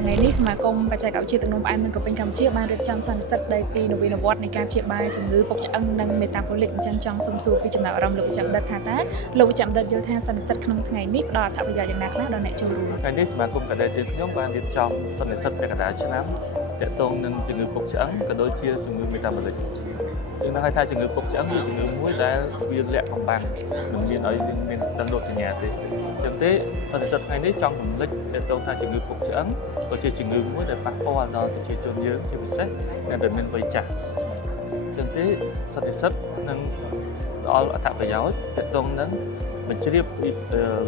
ថ្ងៃនេះសមាគមបច្ចេកវិទ្យាទឹកនោមផ្អែមនិងកាពីកម្ពុជាបានរៀបចំសន្និសីទស្ដីពីនវានុវត្តន៍នៃការព្យាបាលជំងឺពុកឆ្អឹងនិងមេតាបូលិកអញ្ចឹងចង់សុំសួរពីចំណាប់អារម្មណ៍លោកវិជ្ជបណ្ឌិតថាតើលោកវិជ្ជបណ្ឌិតយល់ថាសន្និសីទក្នុងថ្ងៃនេះផ្ដល់អត្ថប្រយោជន៍យ៉ាងណាខ្លះដល់អ្នកចូលរួមថ្ងៃនេះសមាគមកាដេជាខ្ញុំបានរៀបចំសន្និសីទពាក់កណ្ដាលឆ្នាំទាក់ទងនឹងជំងឺពុកឆ្អឹងក៏ដូចជាជំងឺមេតាបូលិកយើងនឹងហៅថាជំងឺពុកឆ្អឹងជាជំងឺមួយដែលវាលាក់កំបាំងមិនមានឲ្យមានដង្ដូតសញ្ញាទេអញ្ចឹងទេសន្និសីទថ្ងៃនេះចង់រំលឹកទាក់ទងថាជំងឺពុកឆ្អឹងក៏ជាជំងឺមួយដែលប៉ះពាល់ដល់ប្រជាជនយើងជាពិសេសអ្នកដែលមានវ័យចាស់អញ្ចឹងទេសន្និសីទនឹងផ្ដល់អត្ថប្រយោជន៍ទាក់ទងនឹងបញ្ជ្រាបពី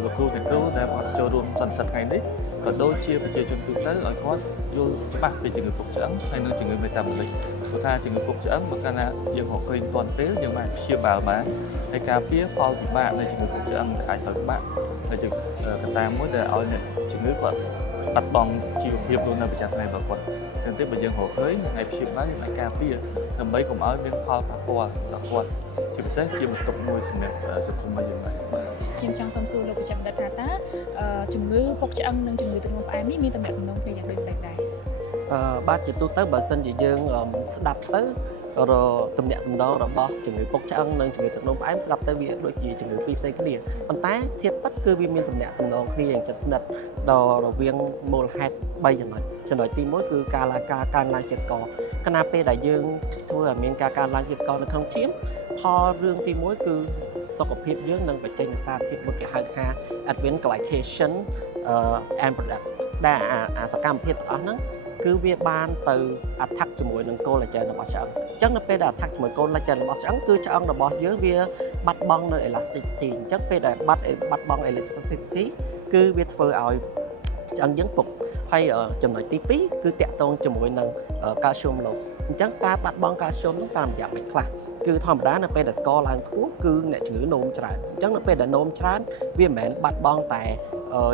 លោកគ្រូអ្នកគ្រូដែលបានចូលរួមសន្និសីទថ្ងៃនេះក៏ដូចជាប្រជាជនទូទៅឲ្យគាត់យល់ច្បាស់ពីជំងឺពុកឆ្អឹងហើយនិងជំងឺមេតាបូលិកព្រោះថាជំងឺពុកឆ្អឹងមកកាលណាយើងរកឃើញទាន់ពេលយើងបានព្យាបាលបានហើយការពារផលវិបាកនៃជំងឺពុកឆ្អឹងដែលអាចផលវិបាកហើយជាកត្តាមួយដែលឲ្យអ្នកជំងឺគាត់បាត់បង់ជីវភាពរស់នៅប្រចាំថ្ងៃរបស់គាត់ចឹងទេបើយើងរកឃើញហើយព្យាបាលយើងអាចការពារដើម្បីកុំឲ្យមានផលប៉ះពាល់ដល់គាត់ជាពិសេសជាបន្ទុកមួយសម្រាប់សង្គមរបស់យើងដែរខ្ញុំចង់សុំសួរលោកវិជ្ជបណ្ឌិតថាតើជំងឺពុកឆ្អឹងនិងជំងឺទឹកនោមផ្អែមនេះមានទំនាក់ទំនងគ្នាយ៉ាងដូចម្តេចដែរបាទជាទូទៅបើសិនជាយើងស្ដាប់ទៅទំនាក់ទំនងរបស់ជំងឺពុកឆ្អឹងនិងជំងឺទឹកនោមផ្អែមស្ដាប់ទៅវាដូចជាជំងឺពីរផ្សេងគ្នាប៉ុន្តែធាតុពិតគឺវាមានទំនាក់ទំនងគ្នាយ៉ាងជិតស្និទ្ធដល់រវាងមូលហេតុ3ចំណុចទី1គឺការកើនឡើងជាតិស្ករខណៈពេលដែលយើងធ្វើឲ្យមានការកើនឡើងជាតិស្ករនៅក្នុងឈាមផលរឿងទី1គឺសុខភាពយើងនឹងបញ្ចេញសារធាតុមួយគេហៅថា advent glycation end product ដែលអាសកម្មភាពទាំងអស់ហ្នឹងគឺវាបានទៅ attack ជាមួយនឹង collagen របស់ឆ្អឹងអញ្ចឹងនៅពេលដែល attack ជាមួយ collagen របស់ឆ្អឹងគឺឆ្អឹងរបស់យើងវាបាត់បង់នៅ elasticity អញ្ចឹងពេលដែលបាត់បង់ elasticity គឺវាធ្វើឲ្យឆ្អឹងយើងពុកហើយចំណុចទី2គឺតាក់ទងជាមួយនឹង calcium low អញ្ចឹងការបាត់បង់ calcium នោះតាមរយៈមិនខ្លះគឺធម្មតានៅពេលដែលស្ករឡើងខ្ពស់គឺអ្នកជំងឺនោមច្រើនអញ្ចឹងនៅពេលដែលនោមច្រើនវាមិនមែនបាត់បង់តែ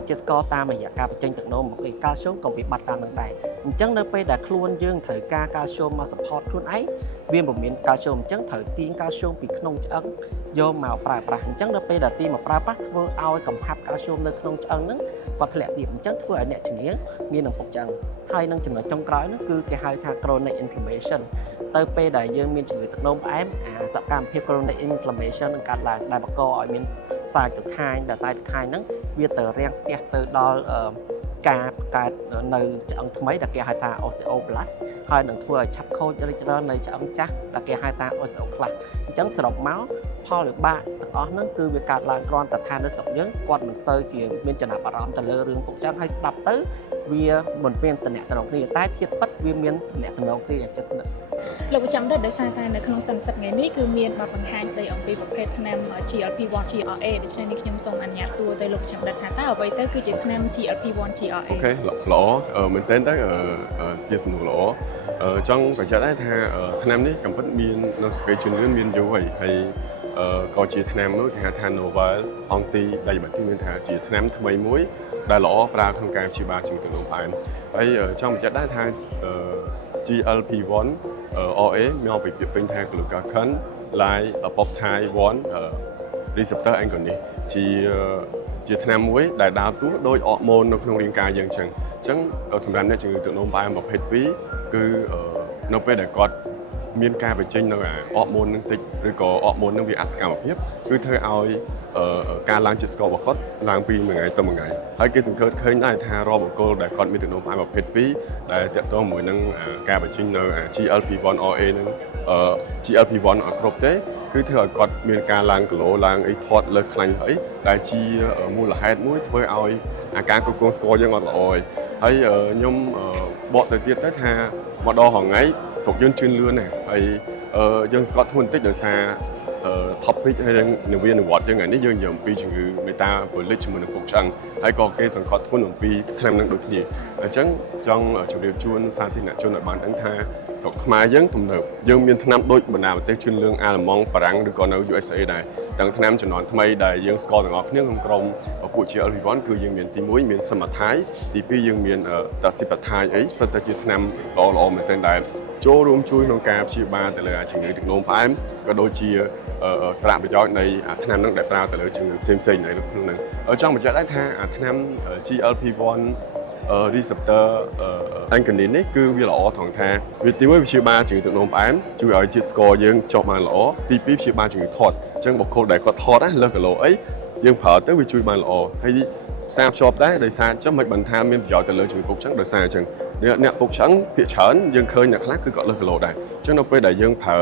ជាតិស្ករតាមរយៈការបញ្ចេញទឹកនោមមកពីកាល់ស្យូមក៏វាបាត់តាមនឹងដែរអញ្ចឹងនៅពេលដែលខ្លួនយើងត្រូវការកាល់ស្យូមមក support ខ្លួនឯងវាមិនមានកាល់ស្យូមអញ្ចឹងត្រូវទាញកាល់ស្យូមពីក្នុងឆ្អឹងយកមកប្រើប្រាស់អញ្ចឹងនៅពេលដែលទាញមកប្រើប្រាស់ធ្វើឲ្យកំហាប់កាល់ស្យូមនៅក្នុងឆ្អឹងហ្នឹងគាត់ធ្លាក់ទៀតអញ្ចឹងធ្វើឲ្យអ្នកជំងឺងាយនឹងពុកឆ្អឹងហើយនឹងចំណុចចុងក្រោយនោះគឺគេហៅថា chronic inflammation ទៅពេលដែលយើងមានជំងឺទឹកនោមផ្អែមអាសកម្មភាព chronic inflammation នឹងកាត់ឡើងដែលបង្កឲ្យមានសាយតុខាញដែលសាយតុខាញហ្នឹងវាទៅរាំងស្ទះទៅដល់ការបង្កើតនៅឆ្អឹងថ្មីដែលគេហៅថា osteoblast ហើយនឹងធ្វើឲ្យឆាប់ខូចរីកចម្រើននៅឆ្អឹងចាស់ដែលគេហៅថា osteoclast អញ្ចឹងសរុបមកផលវិបាកទាំងអស់ហ្នឹងគឺវាកើតឡើងគ្រាន់តែថានៅស្រុកយើងគាត់មិនសូវជាមានចំណាប់អារម្មណ៍ទៅលើរឿងពុកឆ្អឹងហើយស្ដាប់ទៅវាមិនមានតំណែងគ្នាតែធាតុពិតវាមានតំណែងគ្នាយ៉ាងជិតស្និទ្ធលោកវិជ្ជបណ្ឌិតដោយសារតែនៅក្នុងសន្និសីទថ្ងៃនេះគឺមានបទបង្ហាញស្ដីអំពីប្រភេទថ្នាំ GLP-1 GRA ដូច្នេះនេះខ្ញុំសូមអនុញ្ញាតសួរទៅលោកវិជ្ជបណ្ឌិតថាតើអ្វីទៅគឺជាថ្នាំ GLP-1 GRA អូខេល្អមែនទែនទៅជាសំណួរល្អចង់បញ្ជាក់ដែរថាថ្នាំនេះកំពុតមាននៅសកលជំនឿមានយូរហើយក៏ជាថ្នាំមួយគេហៅថា novel អង្គទីដីបាត់ទីមានថាជាថ្នាំថ្មីមួយដែលល្អប្រើក្នុងការព្យាបាលជំងឺទឹកនោមផ្អែមហើយចង់បញ្ជាក់ដែរថាGLP-1 RA មកពីពាក្យពេញថា glucagon like peptide 1 receptor agonist ជាថ្នាំមួយដែលដើរតួដោយអរម៉ូននៅក្នុងរាងកាយយើងចឹងសម្រាប់អ្នកជំងឺទឹកនោមផ្អែមប្រភេទ2គឺនៅពេលដែលគាត់មានការបញ្ចេញនៅអរម៉ូននឹងតិចឬក៏អរម៉ូននឹងវាអសកម្មភាពគឺធ្វើឲ្យការឡើងជាតិស្កររបស់គាត់ឡើងពីមួយថ្ងៃទៅមួយថ្ងៃហើយគេសង្កេតឃើញដែរថារាល់បុគ្គលដែលគាត់មានទឹកនោមផ្អែមប្រភេទ2ដែលទាក់ទងជាមួយនឹងការបញ្ចេញនៅ GLP-1 RA នឹង GLP-1 អត់គ្រប់ទេគឺធ្វើឲ្យគាត់មានការឡើងគីឡូឡើងអីធាត់លើខ្លាញ់ហើយដែលជាមូលហេតុមួយធ្វើឲ្យអាការគ្រប់គ្រងស្ករយើងអត់ល្អហើយខ្ញុំបកទៅទៀតទៅថាមកដល់រងៃស្រុកយើងជឿនលឿនណាស់ហើយយើងស្គាល់ធ្ងន់បន្តិចដោយសារtopic ហើយនវានុវត្តន៍យើងថ្ងៃនេះយើងនិយាយអំពីជំងឺមេតាបូលិកជាមួយនឹងពុកឆ្អឹងហើយក៏គេសង្កត់ធ្ងន់អំពីថ្នាំនឹងដូចគ្នាអញ្ចឹងចង់ជម្រាបជូនសាធារណជនឲ្យបានដឹងថាស្រុកខ្មែរយើងទំនើបយើងមានថ្នាំដូចបណ្ដាប្រទេសជឿនលឿនអាល្លឺម៉ង់បារាំងឬក៏នៅ USA ដែរទាំងថ្នាំជំនាន់ថ្មីដែលយើងស្គាល់ទាំងអស់គ្នាក្នុងក្រុមពួក GLP-1 គឺយើងមានទី1មានសមថាយទី2យើងមានតាស៊ីប៉ាថាយអីសិតតែជាថ្នាំល្អមែនទែនដែលចូលរួមជួយក្នុងការព្យាបាលទៅលើជំងឺទឹកនោមផ្អែមក៏ដូចជាសារៈប្រយោជន៍នៃថ្នាំនឹងដែលប្រើទៅលើជំងឺផ្សេងៗនៅក្នុងហ្នឹងចង់បញ្ជាក់ដែរថាថ្នាំ GLP-1 receptor ankynin នេះគឺវាល្អត្រង់ថាវាទីមួយវាព្យាបាលជំងឺទឹកនោមផ្អែមជួយឲ្យជាតិស្ករយើងចុះបានល្អទីពីរព្យាបាលជំងឺថត់អញ្ចឹងបុគ្គលដែលគាត់ថត់ណាលើសគីឡូអីយើងប្រើទៅវាជួយបានល្អហើយផ្សារភ្ជាប់ដែរដោយសារអញ្ចឹងមិនបានថាមានប្រយោជន៍ទៅលើជំងឺពុកឆ្អឹងដោយសារអញ្ចឹងអ្នកពុកឆ្អឹងភាគច្រើនយើងឃើញអ្នកខ្លះគឺគាត់លើសគីឡូដែរអញ្ចឹងនៅពេលដែលយើងប្រើ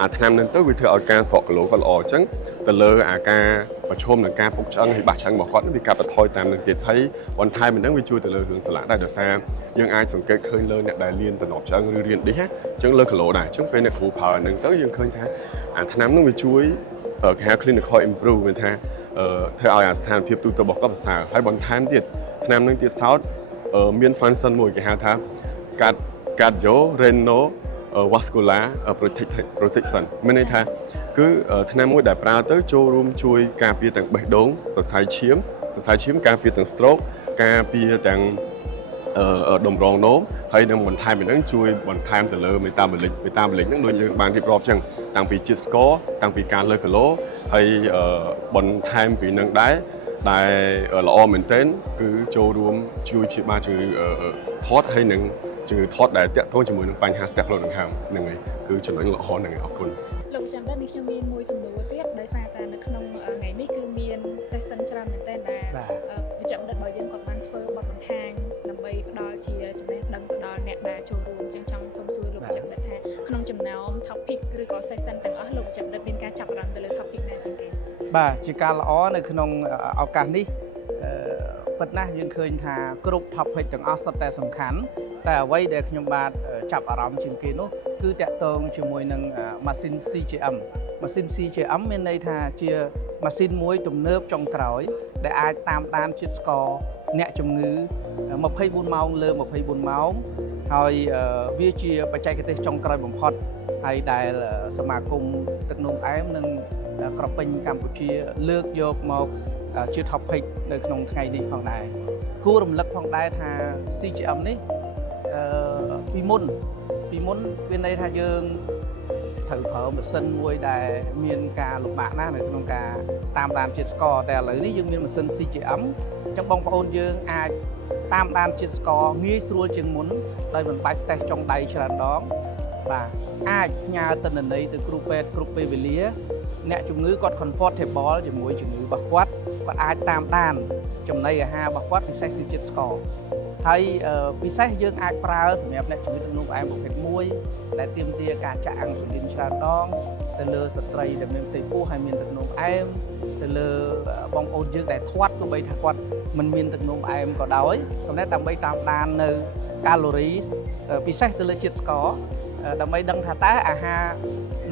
អាថ្នាំនឹងទៅវាធ្វើឲ្យការស្រកគីឡូគាត់ល្អអញ្ចឹងទៅលើអាការប្រឈមនឹងការពុកឆ្អឹងហើយបាក់ឆ្អឹងរបស់គាត់វាកាត់បន្ថយតាមនឹងទៀតហើយបន្ថែមនឹងវាជួយទៅលើរឿងសន្លាក់ដែរដោយសារយើងអាចសង្កេតឃើញលើអ្នកដែលលៀនតំណប់ឆ្អឹងឬរៀនឌីសអញ្ចឹងលើគីឡូដែរអញ្ចឹងពេលអ្នកគ្រូប្រើនឹងទៅយើងឃើញថាអាថ្នាំនឹងវាជួយគេហៅ clinical improve មានថាធ្វើឲ្យអាស្ថានភាពទូទៅរបស់គាត់ប្រសើរហើយបន្ថែមទៀតថ្នាំនឹងទៀតសោតមាន function មួយគេហៅថា cardio renal vascular protection មានន័យថាគឺថ្នាំមួយដែលប្រើទៅចូលរួមជួយការពារទាំងបេះដូងសរសៃឈាមការពារទាំង stroke ការពារទាំងតម្រងនោមហើយនឹងបន្ថែមពីហ្នឹងជួយបន្ថែមទៅលើ metabolic ហ្នឹងដូចយើងបានរៀបរាប់អញ្ចឹងតាំងពីជាតិស្ករតាំងពីការលើសគីឡូហើយបន្ថែមពីហ្នឹងដែរដែលល្អមែនទែនគឺចូលរួមជួយព្យាបាលជំងឺថត់ហើយនឹងជំងឺថត់ដែលតាក់ទងជាមួយនឹងបញ្ហាស្ទះផ្លូវដង្ហើមហ្នឹងហើយគឺចំណុចល្អហ្នឹងហើយអរគុណលោកចាំដល់នេះខ្ញុំមានមួយសំណួរទៀតដោយសារតែនៅក្នុងថ្ងៃនេះគឺមាន session ច្រើនមែនទែនដែលវិជ្ជាបណ្ឌិតរបស់យើងគាត់បានធ្វើបទបង្ហាញដើម្បីផ្ដល់ជាចំណេះដឹងទៅដល់អ្នកដែលចូលរួមអញ្ចឹងចង់សូមសួរលោកវិជ្ជាបណ្ឌិតថាក្នុងចំណោម topic ឬក៏ session ទាំងអស់លោកវិជ្ជាបណ្ឌិតមានការចាប់អារម្មណ៍ទៅលើ topic ណាជាងគេបាទជាការល្អនៅក្នុងឱកាសនេះពិតណាស់យើងឃើញថាគ្រប់ topic ទាំងអស់សុទ្ធតែសំខាន់តែអ្វីដែលខ្ញុំបាទចាប់អារម្មណ៍ជាងគេនោះគឺតាក់ទងជាមួយនឹងម៉ាស៊ីន CGM ម៉ាស៊ីន CGM មានន័យថាជាម៉ាស៊ីនមួយទំនើបចុងក្រោយដែលអាចតាមដានជាតិស្ករអ្នកជំងឺ24ម៉ោងលើ24ម៉ោងហើយវាជាបច្ចេកទេសចុងក្រោយបំផុតហើយដែលសមាគមទឹកនោមផ្អែមនិងក្រពេញកម្ពុជាលើកយកមកជា topic នៅក្នុងថ្ងៃនេះផងដែរគួររំលឹកផងដែរថា CGM នេះពីមុនមានន័យថាយើងត្រូវប្រើម៉ាស៊ីនមួយដែលមានការលំបាកណាស់នៅក្នុងការតាមដានជាតិស្ករតែឥឡូវនេះយើងមានម៉ាស៊ីន CGM អញ្ចឹងបងប្អូនយើងអាចតាមដានជាតិស្ករងាយស្រួលជាងមុនដោយមិនបាច់តេស្តចុងដៃច្រើនដងបាទអាចផ្ញើទិន្នន័យទៅគ្រូពេទ្យគ្រប់ពេលវេលាអ្នកជំងឺគាត់ comfortable ជាមួយជំងឺរបស់គាត់អាចតាមដានចំណីអាហាររបស់គាត់ពិសេសគឺជាតិស្ករហើយពិសេសយើងអាចប្រើសម្រាប់អ្នកជំងឺទឹកនោមផ្អែមប្រភេទ1ដែលទាមទារការចាក់អាំងស៊ូលីនច្រើនដងទៅលើស្ត្រីដែលមានផ្ទៃពោះហើយមានទឹកនោមផ្អែមទៅលើបងប្អូនយើងដែលធាត់ទោះបីថាគាត់មិនមានទឹកនោមផ្អែមក៏ដោយប៉ុន្តែដើម្បីតាមដាននៅកាឡូរីពិសេសទៅលើជាតិស្ករដើម្បីដឹងថាតើអាហារ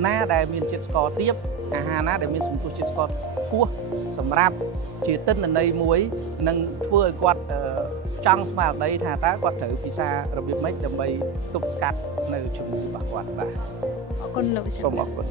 ណាដែលមានជាតិស្ករទាបអាហារណាដែលមានសន្ទុះជាតិស្ករខ្ពស់សម្រាប់ជាទិន្នន័យមួយនឹងធ្វើឲ្យគាត់ចង់ស្មារតីថាតើគាត់ត្រូវពិសារបៀបម៉េចដើម្បីទប់ស្កាត់នៅជំងឺរបស់គាត់បាទអរគុណលោកវិជ្ជាសូមអរគុណ